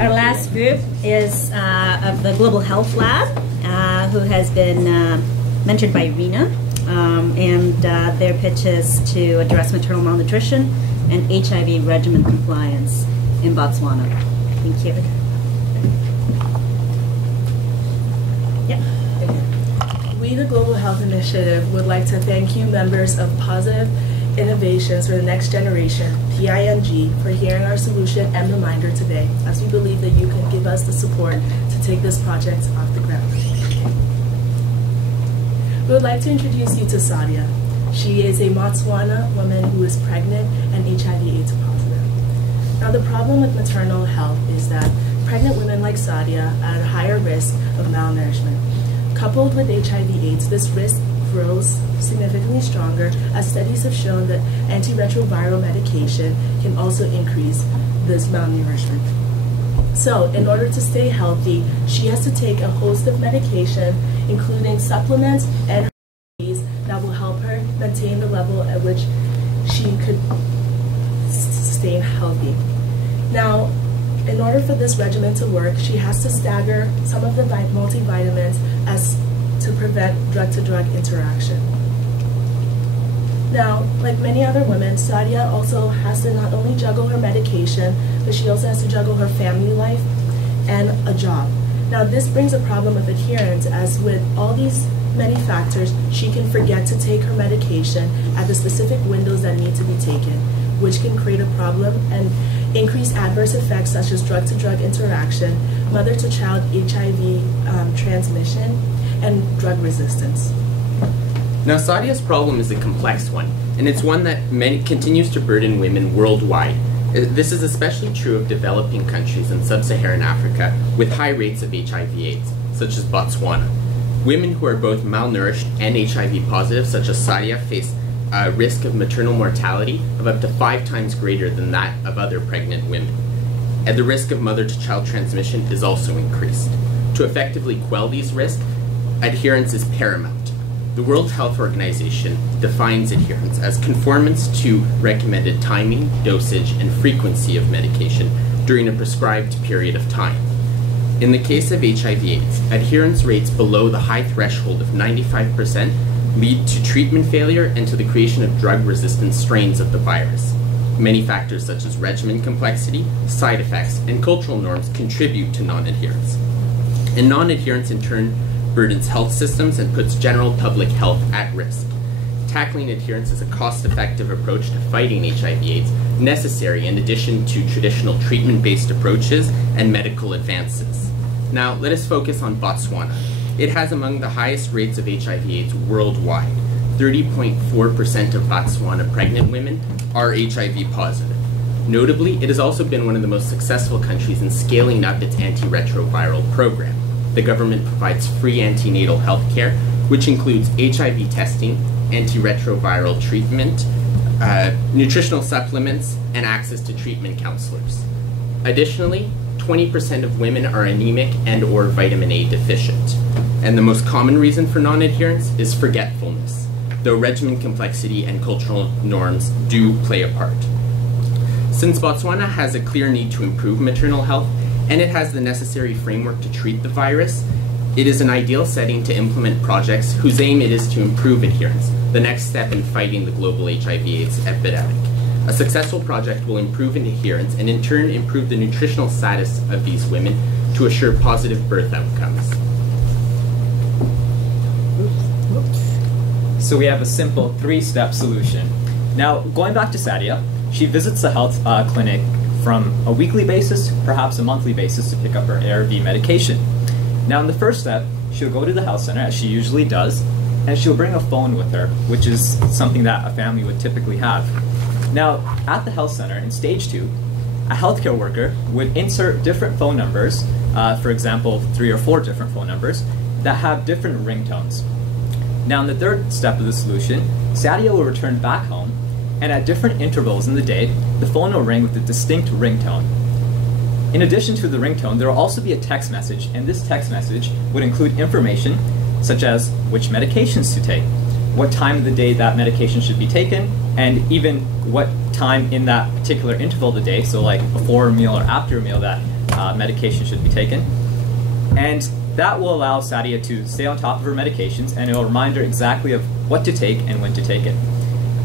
Our last group is of the Global Health Lab, who has been mentored by Rena, and their pitch is to address maternal malnutrition and HIV regimen compliance in Botswana. Thank you. We, the Global Health Initiative, would like to thank you, members of Positive Innovations for the Next Generation, PING, for hearing our solution and reminder today, as we believe that you can give us the support to take this project off the ground. We would like to introduce you to Sadia. She is a Botswana woman who is pregnant and HIV/AIDS positive. Now, the problem with maternal health is that pregnant women like Sadia are at a higher risk of malnourishment. Coupled with HIV/AIDS, this risk grows significantly stronger, as studies have shown that antiretroviral medication can also increase this malnourishment. So, in order to stay healthy, she has to take a host of medication, including supplements and therapies that will help her maintain the level at which she could stay healthy. Now, in order for this regimen to work, she has to stagger some of the multivitamins as to prevent drug-to-drug interaction. Now, like many other women, Sadia also has to not only juggle her medication, but she also has to juggle her family life and a job. Now, this brings a problem of adherence, as with all these many factors, she can forget to take her medication at the specific windows that need to be taken, which can create a problem and increase adverse effects such as drug-to-drug interaction, mother-to-child HIV transmission, and drug resistance. Now, Sadia's problem is a complex one, and it's one that continues to burden women worldwide. This is especially true of developing countries in sub-Saharan Africa with high rates of HIV/AIDS, such as Botswana. Women who are both malnourished and HIV positive, such as Sadia, face a risk of maternal mortality of up to 5 times greater than that of other pregnant women. And the risk of mother-to-child transmission is also increased. To effectively quell these risks, adherence is paramount. The World Health Organization defines adherence as conformance to recommended timing, dosage, and frequency of medication during a prescribed period of time. In the case of HIV/AIDS, adherence rates below the high threshold of 95% lead to treatment failure and to the creation of drug-resistant strains of the virus. Many factors such as regimen complexity, side effects, and cultural norms contribute to non-adherence. And non-adherence in turn burdens health systems and puts general public health at risk. Tackling adherence is a cost-effective approach to fighting HIV/AIDS, necessary in addition to traditional treatment-based approaches and medical advances. Now, let us focus on Botswana. It has among the highest rates of HIV/AIDS worldwide. 30.4% of Botswana pregnant women are HIV positive. Notably, it has also been one of the most successful countries in scaling up its antiretroviral program. The government provides free antenatal health care, which includes HIV testing, antiretroviral treatment, nutritional supplements, and access to treatment counselors. Additionally, 20% of women are anemic and/or vitamin A deficient. And the most common reason for non-adherence is forgetfulness, though regimen complexity and cultural norms do play a part. Since Botswana has a clear need to improve maternal health, and it has the necessary framework to treat the virus, it is an ideal setting to implement projects whose aim it is to improve adherence, the next step in fighting the global HIV/AIDS epidemic. A successful project will improve adherence and in turn improve the nutritional status of these women to assure positive birth outcomes. So we have a simple 3-step solution. Now, going back to Sadia, she visits the health clinic from a weekly basis, perhaps a monthly basis, to pick up her ARV medication. Now, in the first step, she'll go to the health center, as she usually does, and she'll bring a phone with her, which is something that a family would typically have. Now, at the health center, in stage 2, a healthcare worker would insert different phone numbers, for example, 3 or 4 different phone numbers, that have different ringtones. Now, in the third step of the solution, Sadia will return back home, and at different intervals in the day, the phone will ring with a distinct ringtone. In addition to the ringtone, there will also be a text message, and this text message would include information such as which medications to take, what time of the day that medication should be taken, and even what time in that particular interval of the day, so like before a meal or after a meal, that medication should be taken. And that will allow Sadia to stay on top of her medications, and it will remind her exactly of what to take and when to take it.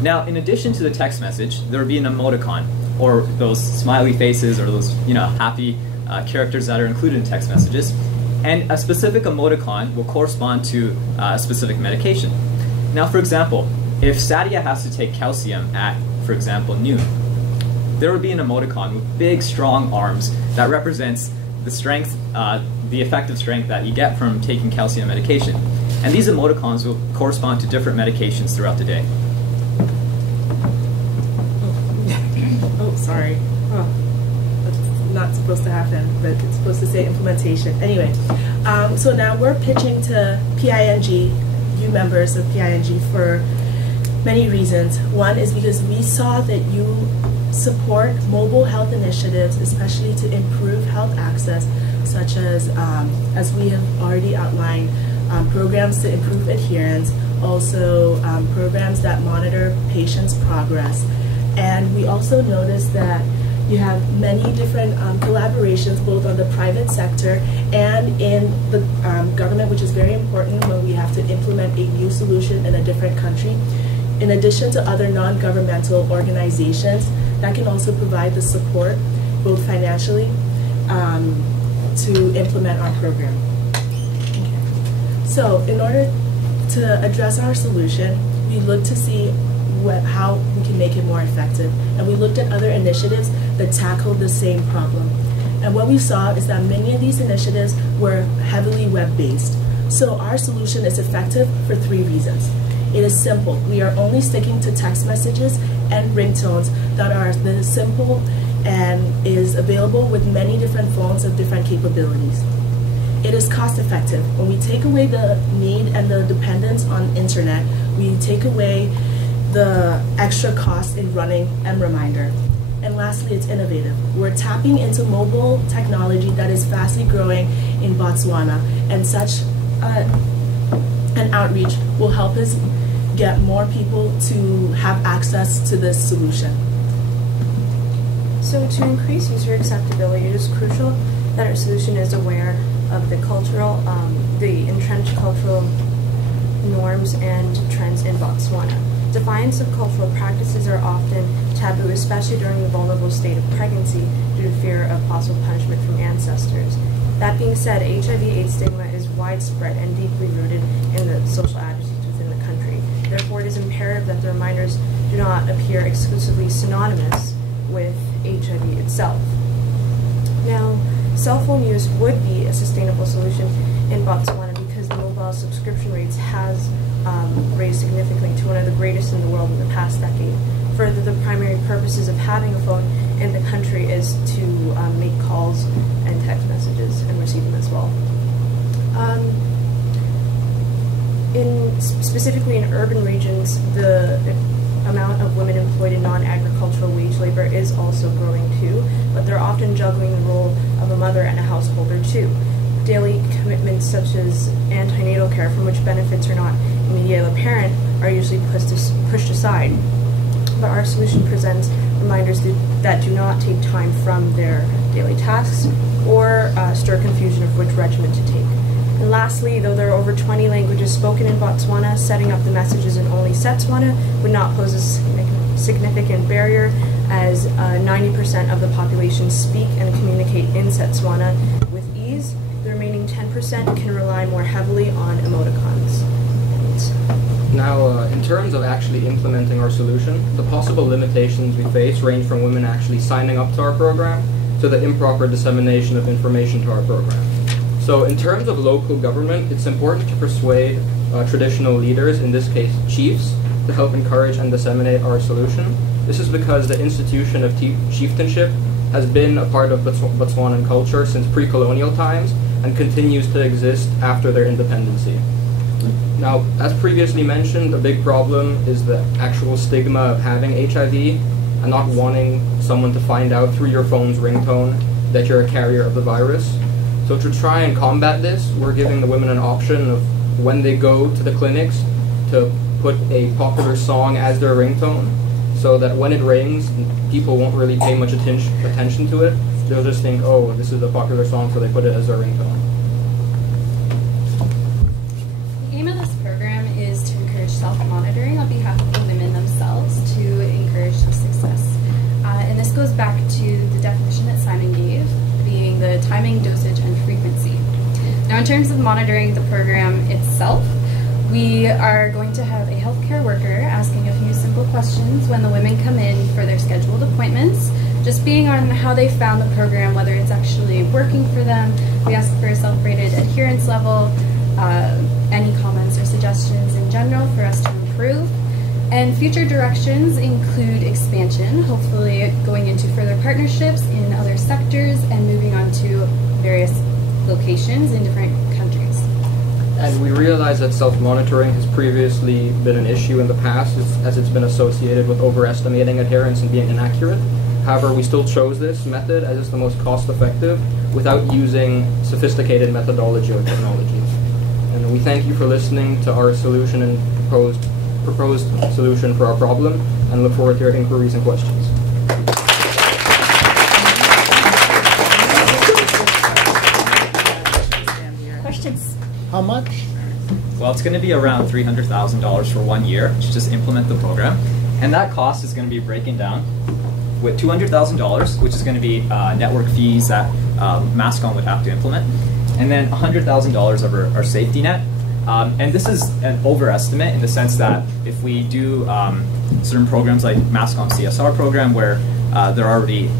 Now, in addition to the text message, there will be an emoticon, or those smiley faces, or those happy characters that are included in text messages. And a specific emoticon will correspond to a specific medication. Now, for example, if Sadia has to take calcium at, for example, noon, there would be an emoticon with big, strong arms that represents the strength, the effective strength that you get from taking calcium medication. And these emoticons will correspond to different medications throughout the day. Oh, sorry. Oh, that's not supposed to happen, but it's supposed to say implementation. Anyway, so now we're pitching to PING, you members of PING, for many reasons. One is because we saw that you support mobile health initiatives, especially to improve health access, such as we have already outlined, programs to improve adherence, also programs that monitor patients' progress. And we also noticed that you have many different collaborations, both on the private sector and in the government, which is very important when we have to implement a new solution in a different country, in addition to other non-governmental organizations that can also provide the support, both financially, to implement our program. Okay. So in order to address our solution, we looked to see how we can make it more effective. And we looked at other initiatives that tackled the same problem. And what we saw is that many of these initiatives were heavily web-based. So our solution is effective for 3 reasons. It is simple. We are only sticking to text messages and ringtones that are simple and is available with many different phones of different capabilities. It is cost effective. When we take away the need and the dependence on internet, we take away the extra cost in running and reminder. And lastly, it's innovative. We're tapping into mobile technology that is fastly growing in Botswana, and such an outreach will help us get more people to have access to this solution. So to increase user acceptability, it is crucial that our solution is aware of the the entrenched cultural norms and trends in Botswana. Defiance of cultural practices are often taboo, especially during the vulnerable state of pregnancy due to fear of possible punishment from ancestors. That being said, HIV/AIDS stigma is widespread and deeply rooted in the social attitudes within the country. Therefore, it is imperative that the reminders do not appear exclusively synonymous with HIV itself. Now, cell phone use would be a sustainable solution in Botswana because the mobile subscription rates has raised significantly to one of the greatest in the world in the past decade. Further, the primary purposes of having a phone in the country is to make calls and text messages and receive them as well. Specifically in urban regions, the amount of women employed in non-agricultural wage labor is also growing too, but they're often juggling the role of a mother and a householder too. Daily commitments such as antenatal care, from which benefits are not immediately apparent, are usually pushed aside. But our solution presents reminders that do not take time from their daily tasks or stir confusion of which regimen to take. And lastly, though there are over 20 languages spoken in Botswana, setting up the messages in only Setswana would not pose a significant barrier, as 90% of the population speak and communicate in Setswana with ease. The remaining 10% can rely more heavily on emoticons. Now, in terms of actually implementing our solution, the possible limitations we face range from women actually signing up to our program to the improper dissemination of information to our program. So in terms of local government, it's important to persuade traditional leaders, in this case chiefs, to help encourage and disseminate our solution. This is because the institution of chieftainship has been a part of Botswanan culture since pre-colonial times and continues to exist after their independency. Now, as previously mentioned, a big problem is the actual stigma of having HIV and not wanting someone to find out through your phone's ringtone that you're a carrier of the virus. So to try and combat this, we're giving the women an option of when they go to the clinics to put a popular song as their ringtone, so that when it rings, people won't really pay much attention to it, They'll just think, oh, this is a popular song, so they put it as their ringtone. The aim of this program is to encourage self-monitoring on behalf of the women themselves to encourage success. And this goes back to the definition that Simon gave, being the timing, dosage, and frequency. Now, in terms of monitoring the program itself, we are going to have a healthcare worker asking a few simple questions when the women come in for their scheduled appointments, just being on how they found the program, whether it's actually working for them. We ask for a self-rated adherence level, any comments or suggestions in general for us to improve. And future directions include expansion, hopefully going into further partnerships in other sectors and moving on to various locations in different countries. And we realize that self-monitoring has previously been an issue in the past as it's been associated with overestimating adherence and being inaccurate. However, we still chose this method as it's the most cost-effective without using sophisticated methodology or technology. And we thank you for listening to our solution and proposed solution for our problem, and look forward to your inquiries and questions. Questions? How much? Well, it's going to be around $300,000 for 1 year to just implement the program. And that cost is going to be breaking down with $200,000, which is going to be network fees that MASCOM would have to implement, and then $100,000 of our safety net. And this is an overestimate in the sense that if we do certain programs like MASCOM CSR program where they're already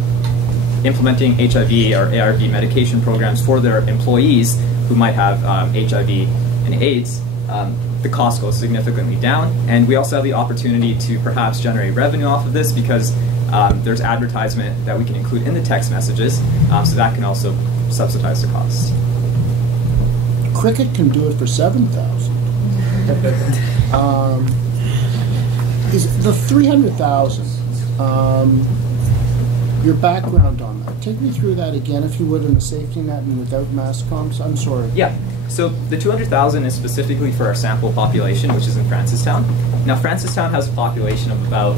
implementing HIV or ARV medication programs for their employees who might have HIV and AIDS, the cost goes significantly down. And we also have the opportunity to perhaps generate revenue off of this because there's advertisement that we can include in the text messages, so that can also subsidize the costs. Cricket can do it for $7,000. Is the $300,000? Your background on that. Take me through that again, if you would, in the safety net and without MASCOMs. I'm sorry. Yeah. So the $200,000 is specifically for our sample population, which is in Francistown. Now, Francistown has a population of about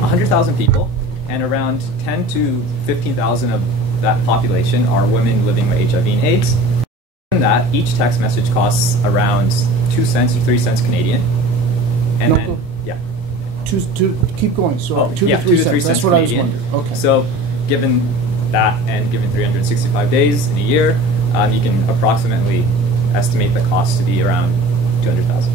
100,000 people, and around 10 to 15,000 of that population are women living with HIV and AIDS. In that, each text message costs around 2 cents to 3 cents Canadian. And No, then, yeah. Keep going. Sorry. Oh, 2 yeah, to 3 cents. That's what Canadian. I was wondering. Okay. So, given that and given 365 days in a year, you can approximately estimate the cost to be around $200,000.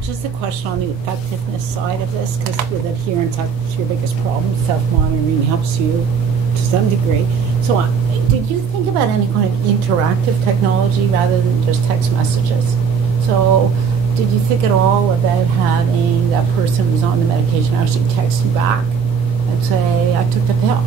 Just a question on the effectiveness side of this, because with adherence, that's your biggest problem. Self-monitoring helps you to some degree. So did you think about any kind of interactive technology rather than just text messages? So did you think at all about having that person who's on the medication actually text you back and say, I took the pill?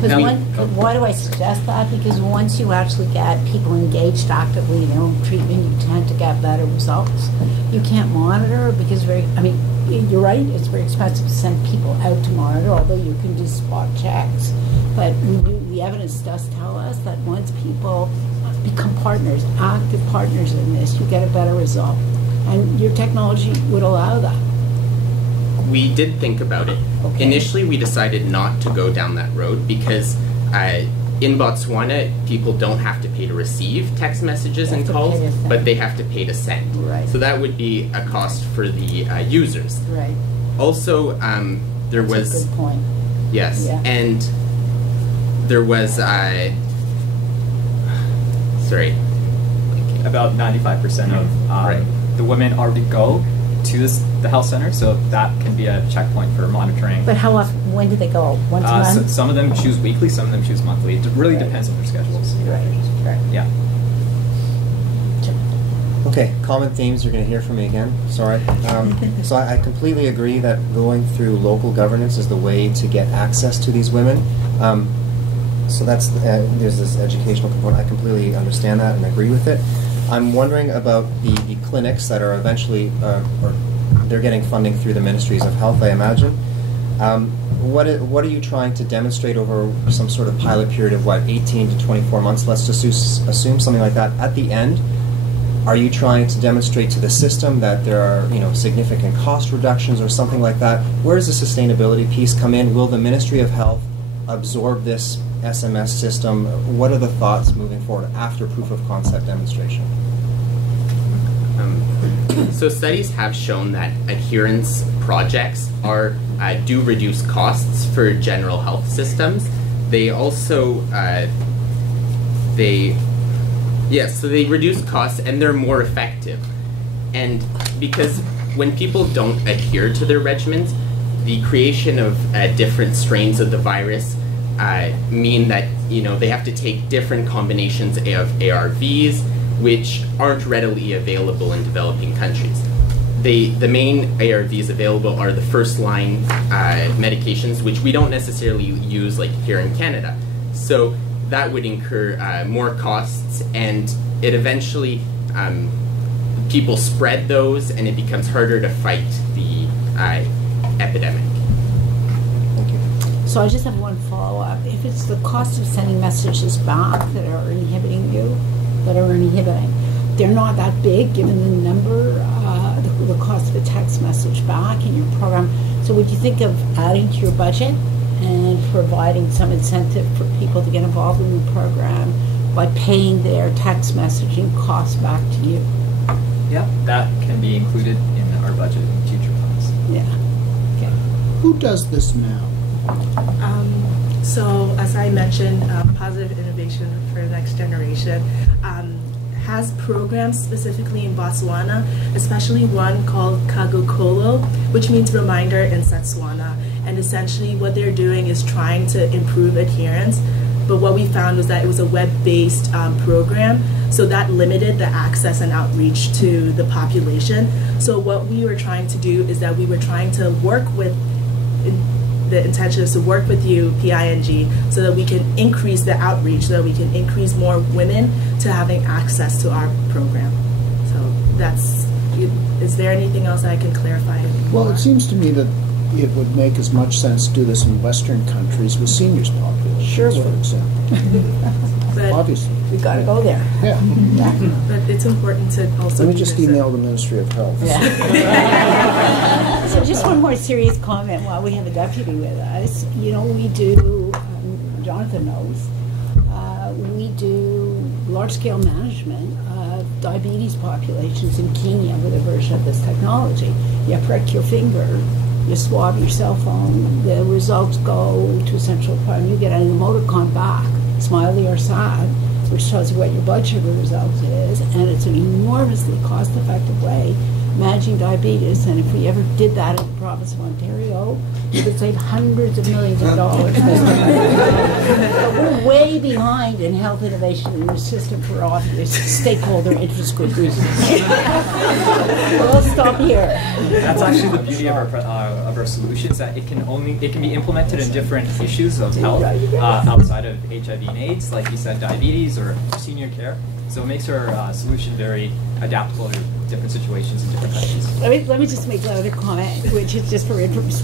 Why do I suggest that? Because once you actually get people engaged actively in their own treatment, you tend to get better results. You can't monitor because you're right, it's very expensive to send people out to monitor, although you can do spot checks. But the evidence does tell us that once people become partners, active partners in this, you get a better result. And your technology would allow that. We did think about it. Okay. Initially, we decided not to go down that road because in Botswana, people don't have to pay to receive text messages They and have to calls, pay to send. but they have to pay to send. Right. So that would be a cost for the users. Right. Also, there That's was... a good point. Yes, Yeah. and there was... sorry. About 95% of Right. the women already go to the health center, so that can be a checkpoint for monitoring. But how often, when do they go? Once a month? Some of them choose weekly, some of them choose monthly. It really Right. depends on their schedules. Right. Yeah. Okay, common themes, you're going to hear from me again. Sorry. So I completely agree that going through local governance is the way to get access to these women. So that's there's this educational component. I completely understand that and agree with it. I'm wondering about the clinics that are eventually, or they're getting funding through the Ministries of Health, I imagine. What are you trying to demonstrate over some sort of pilot period of, 18 to 24 months? Let's just assume something like that. At the end, Are you trying to demonstrate to the system that there are, significant cost reductions or something like that? Where does the sustainability piece come in? Will the Ministry of Health absorb this SMS system? What are the thoughts moving forward after proof of concept demonstration? So studies have shown that adherence projects do reduce costs for general health systems. They also so they reduce costs and they're more effective. And because when people don't adhere to their regimens, the creation of different strains of the virus mean that they have to take different combinations of ARVs, which aren't readily available in developing countries. The main ARVs available are the first-line medications, which we don't necessarily use like here in Canada. So that would incur more costs, and it eventually people spread those, and it becomes harder to fight the epidemic. Thank you. So I just have one follow-up. If it's the cost of sending messages back that are inhibiting you, they're not that big given the number, the cost of a text message back in your program. So would you think of adding to your budget and providing some incentive for people to get involved in the program by paying their text messaging costs back to you? Yeah, that can be included in our budget in future plans. Yeah. Okay. Who does this now? So, as I mentioned, Positive Innovation for the Next Generation has programs specifically in Botswana, especially one called Kagokolo, which means reminder in Setswana. And essentially what they're doing is trying to improve adherence. But what we found was that it was a web-based program, so that limited the access and outreach to the population. So what we were trying to do is that we were trying to work with, the intention is to work with you, PING, so that we can increase the outreach, so that we can increase more women to having access to our program. So that's, is there anything else I can clarify? Well, it seems to me that it would make as much sense to do this in Western countries with seniors populations, Sure for would. example. But, Obviously. We got to go there. Yeah. but it's important to also Let me do just this in- email the Ministry of Health. Yeah. So just one more serious comment while we have a deputy with us. We do, Jonathan knows, we do large-scale management of diabetes populations in Kenya with a version of this technology. You prick your finger, you swab your cell phone, the results go to a central part, and you get an emoticon back, smiley or sad, which tells you what your blood sugar result is, and it's an enormously cost-effective way managing diabetes. And if we ever did that in the province of Ontario, we could save hundreds of millions of dollars. But we're way behind in health innovation in the system for obvious stakeholder interest group reasons. We'll stop here. That's actually the beauty of our solutions, that it can be implemented in different issues of health outside of HIV and AIDS, like you said, diabetes or senior care. So it makes our solution very adaptable to different situations in different countries. Let me just make another comment, which is just for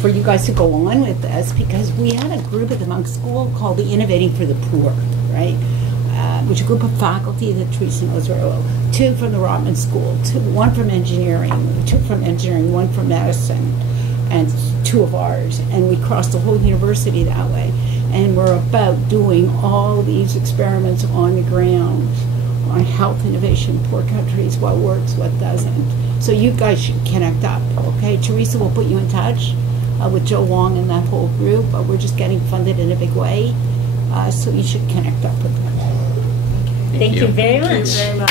you guys to go on with this, because we had a group at the Monk School called the Innovating for the Poor, right? Which is a group of faculty that Teresa knows very well. 2 from the Rotman School, 1 from engineering, 2 from engineering, 1 from medicine, and 2 of ours. And we crossed the whole university that way. And we're about doing all these experiments on the ground on health innovation in poor countries, what works, what doesn't. So you guys should connect up, okay? Teresa will put you in touch with Joe Wong and that whole group, but we're just getting funded in a big way, so you should connect up with them. Thank you very much. Thank you very much.